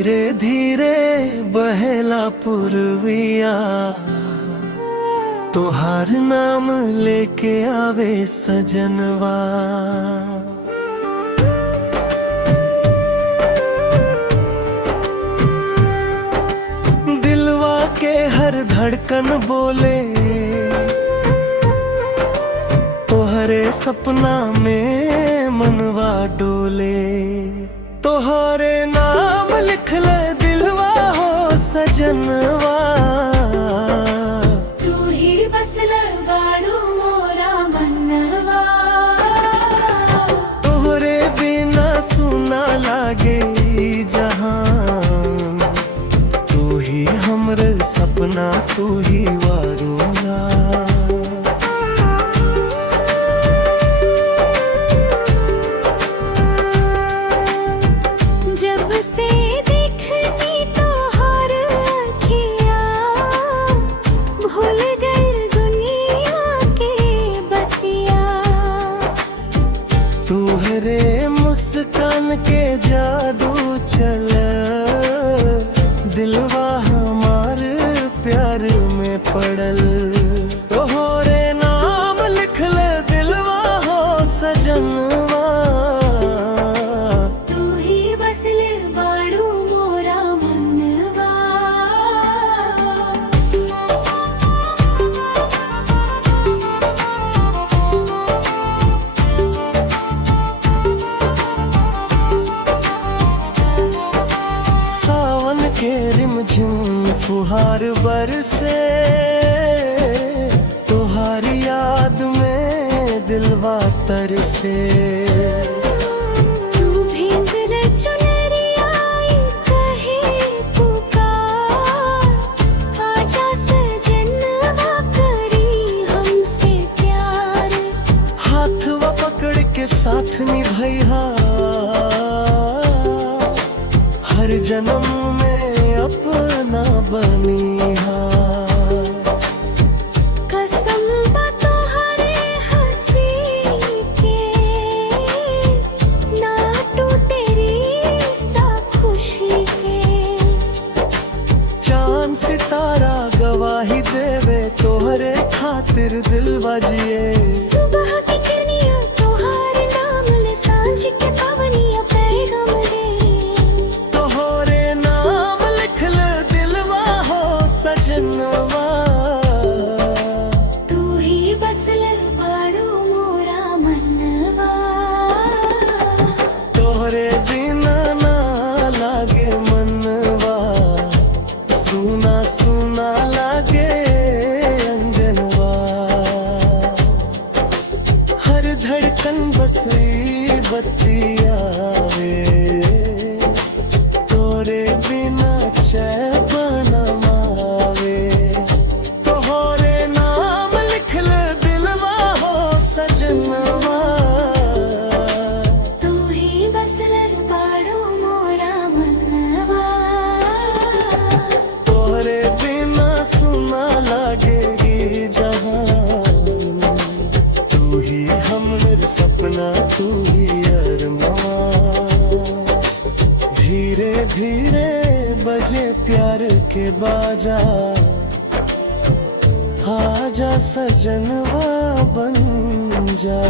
धीरे धीरे बहेला पुरविया, तोहार नाम लेके आवे सजनवा। दिलवा के हर धड़कन बोले, तोहरे सपना में मनवा डोले। तोहरे नाम लिख ले दिलवा हो सजनवा, तू ही बसल बाड़ू मोरा मनवा। तोहरे बिना सुना लागे जहान, तू ही हमरे सपना तू ही वारूंगा। तुहरे मुस्कान के जादू चल, दिलवा हमार प्यार में पड़ल। तोहरे नाम लिख ले दिलवा हो सजनवा, तू ही बसल बाड़ू मोरा मनवा। के रिमझिम फुहार बरसे, तोहारी याद में दिलवा तरसे। तू भीग रे चुनरिया कहे पुकार, आजा सजनवा करी हमसे प्यार। हाथवा पकड़ के साथ निभैया, हर जन्म में अपना बनिहा। कसम बा तोहरे हंसी के, ना टूटे रिश्ता खुशी के। चांद सितारा गवाही देवे, तोहरे खातिर दिलवा जिए। सुबह की किरनिया तोहार नाम ले, सांझ के पवनिया पैगाम दे। सजनवा, तू ही बसल बाड़ू मोरा मनवा। तोहरे बिना ना लागे मनवा, सुना सुना लागे अंगनवा। हर धड़कन बसी बतियावे, तोरे बिना चैन सजनवा। तू ही बसल बाड़ू मोरा मनवा। तोहरे बिना सुना लागेगी जहान, तू ही हमर सपना तू ही अरमान। धीरे धीरे बजे प्यार के बाजा, आजा सजनवा बन जा।